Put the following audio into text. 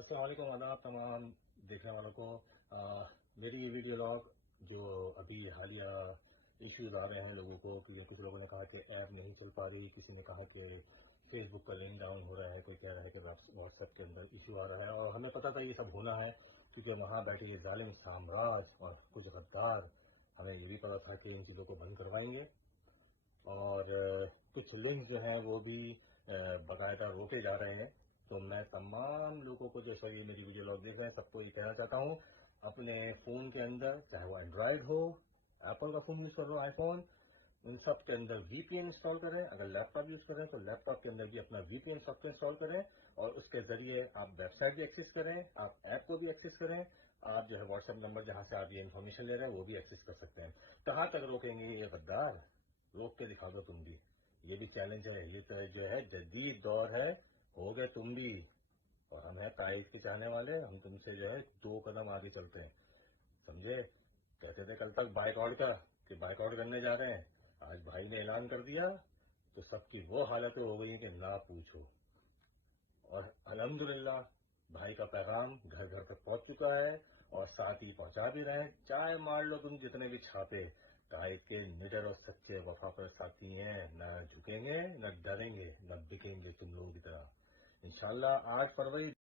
السلام علیکم آداب تمام دیکھنے والوں کو میری یہ ویڈیو لاگ جو ابھی حالیہ ایشوز آ رہے ہیں لوگوں کو، کیونکہ کچھ لوگوں نے کہا کہ ایپ نہیں چل پا رہی، کسی نے کہا کہ فیس بک کا لنک ڈاؤن ہو رہا ہے، کوئی کہہ رہا ہے کہ واٹس ایپ کے اندر ایشو آ رہا ہے، اور ہمیں پتا تھا یہ سب ہونا ہے کیونکہ وہاں بیٹھے یہ ظالم سامراج اور کچھ غدار ہمیں یہ بھی پتا تھا کہ ان چیزوں کو بند کروائیں گے، اور کچھ لنک جو ہیں وہ بھی باقاعدہ روکے جا رہے ہیں۔ تو میں تمام لوگوں کو جو یہ میری ویڈیو لاگ دیکھ رہے ہیں سب کو یہ کہنا چاہتا ہوں، اپنے فون کے اندر چاہے وہ اینڈرائڈ ہو، ایپل کا فون یوز کر رہا ہو، آئی فون، ان سب کے اندر وی پی این انسٹال کریں۔ اگر لیپ ٹاپ یوز کریں تو لیپ ٹاپ کے اندر بھی اپنا وی پی این سافٹ ویئر انسٹال کریں، اور اس کے ذریعے آپ ویب سائٹ بھی ایکسس کریں، آپ ایپ کو بھی ایکسس کریں، آپ جو ہے واٹس ایپ نمبر جہاں سے آپ یہ انفارمیشن لے رہے ہیں وہ بھی ایکسس کر سکتے ہیں۔ کہاں تک روکیں گے یہ غدار؟ روک کے دکھا دو تم بھی، یہ بھی چیلنج ہے، یہ تو جو ہے جدید دور ہے، ہو گئے تم بھی، اور ہم ہیں تائید کے چاہنے والے، ہم تم سے جو ہے 2 قدم آگے چلتے ہیں، سمجھے؟ کہتے تھے کل تک بائک آؤٹ کا کہ بائک آؤٹ کرنے جا رہے ہیں، آج بھائی نے اعلان کر دیا تو سب کی وہ حالتیں ہو گئی کہ نہ پوچھو، اور الحمدللہ بھائی کا پیغام گھر گھر تک پہنچ چکا ہے، اور ساتھ ہی پہنچا بھی رہے ہیں۔ چائے مار لو تم جتنے بھی چھاپے، قائد کے نڈر اور سچے وفا پر ساتھی ہیں، نہ جھکیں گے، نہ ڈریں گے، نہ بکیں گے تم لوگوں کی طرح۔ انشاءاللہ 8 فروری